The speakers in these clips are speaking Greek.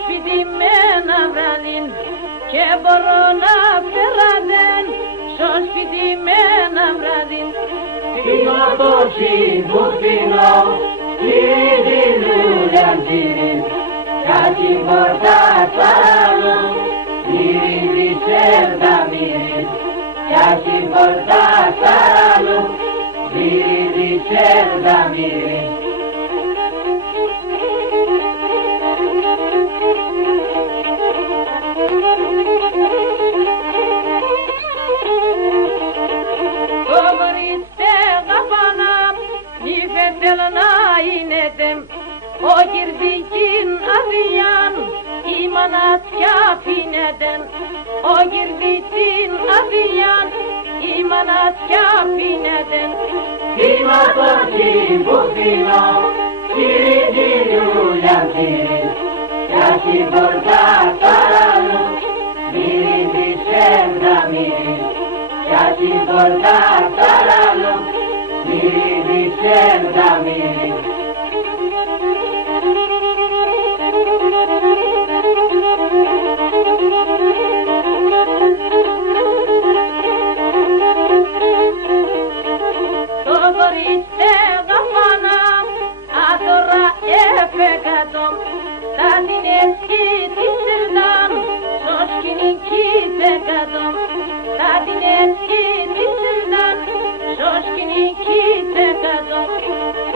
σπίτι με ένα βράδυ και μπορώ να φτεράδεν στο σπίτι με ένα βράδυ. Πίνω το συμπουφίνο, ήδη λουλιαντήρι, κάτι πόρτα σαράλου, ήδη σερδαμήρι, κάτι πόρτα σαράλου, ήδη σερδαμήρι. Ο κυρδίκιν αδειάν η μανατιά πίνεται. Ο κυρδίκιν αδειάν η μανατιά πίνεται. Πίνω το συμπουφίνο, ήδη λουλιαντήρι, κάτι πόρτα σαράλου, ήδη σερδαμήρι, κάτι πόρτα σαράλου, ήδη σερδαμήρι.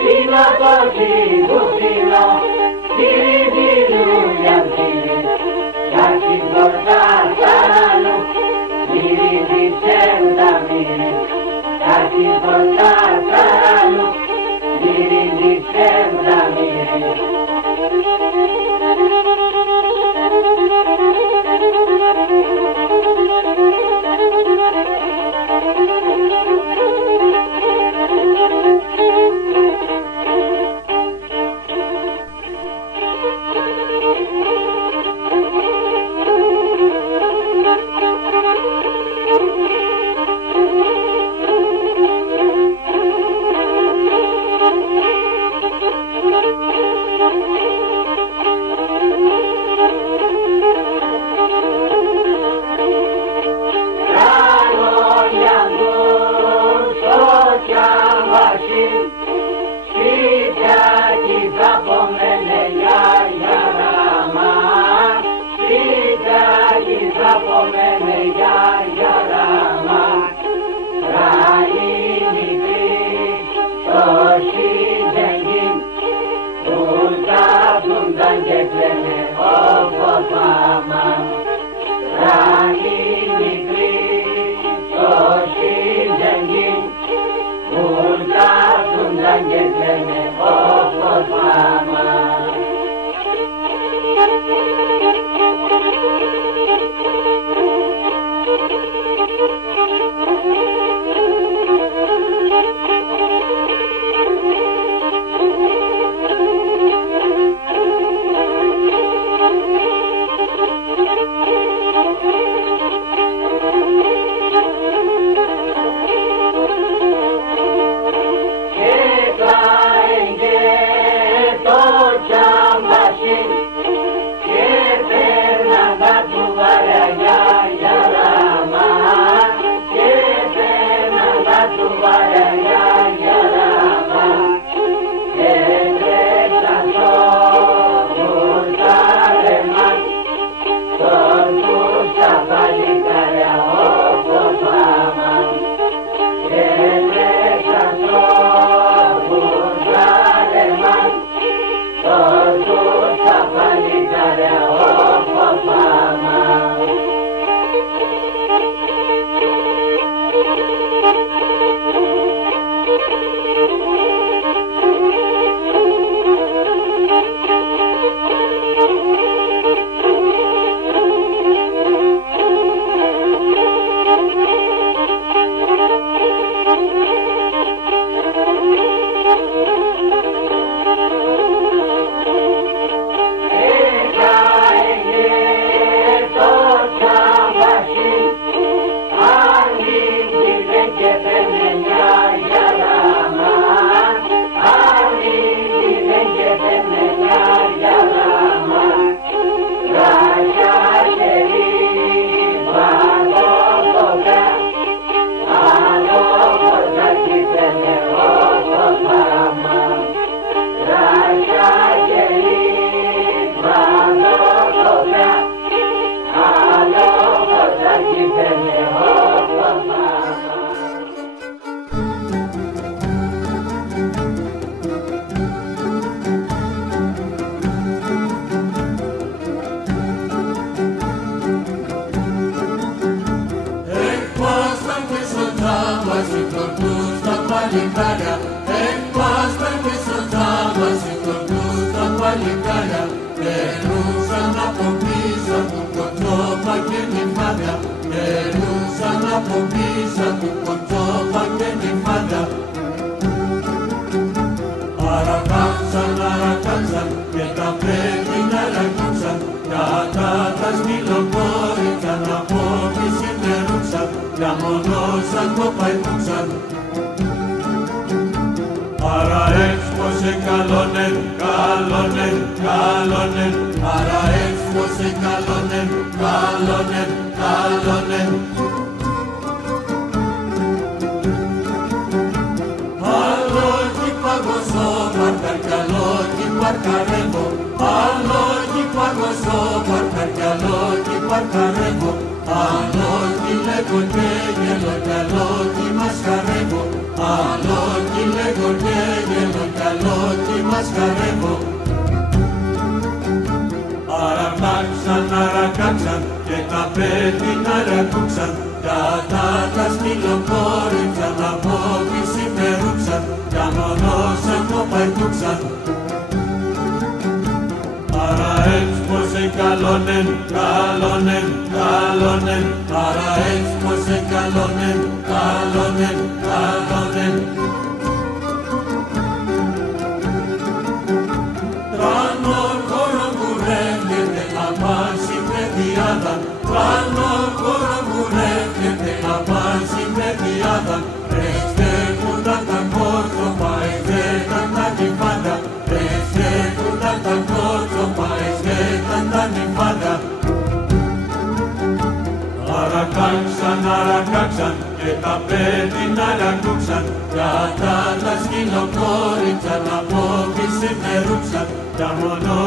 Πίνω το συμπουφίνο, ήδη λουλιαντήρι, κάτι πόρτα σαράλου, ήδη σερδαμήρι, κάτι πόρτα σαράλου, ήδη σερδαμήρι. Το περνούσαν από πίσω του κοτσόπα και νυμφάντα, περνούσαν από πίσω του κοτσόπα και νυμφάντα. Αρακάξαν και τα πέτρινα ρακούσαν, κατά τα σκυλοκόρητσαν από τη συντερούξαν, για μονόσαν το παϊτούξαν. Άρα έξπωσε καλόνεν, καλόνεν, καλόνεν, άρα έξπωσε καλόνεν, καλόνεν, καλόνεν. Αλόγι παγωσό παρκαρκαλόγι παρκαρεύω, αλόγι παγωσό παρκαρκαλόγι παρκαρεύω, αλόγι λέγω και γελώ κι αλόγι μας χαρεύω, αλόγι λέγω και γελώ κι αλόγι μας χαρεύω. Αρακάξαν και τα πέτεινα ρακούξαν, κατά τα σκυλοκόρητσαν από τη συμμερούξαν, για μονόσαν το παϊτούξαν. Άρα έξπωσε καλόνεν, καλόνεν, καλόνεν, άρα έξπωσε καλόνεν, καλόνεν, καλόνεν. Τρανόρ χώρο μου ρεύγεται απάνση παιδιάδα, τρανόρ χώρο μου ρεύγεται απάνση παιδιάδα. Ρεστέχουνταν τα κόρτσοπα, εστέχαν τα νυμφάντα, ρεστέχουνταν τα κόρτσοπα, εστέχαν τα νυμφάντα. Αρακάξαν και τα πέτεινα ρακούξαν, κατά τα σκυλοκόρητσαν από τη συμμερούξαν, για μονό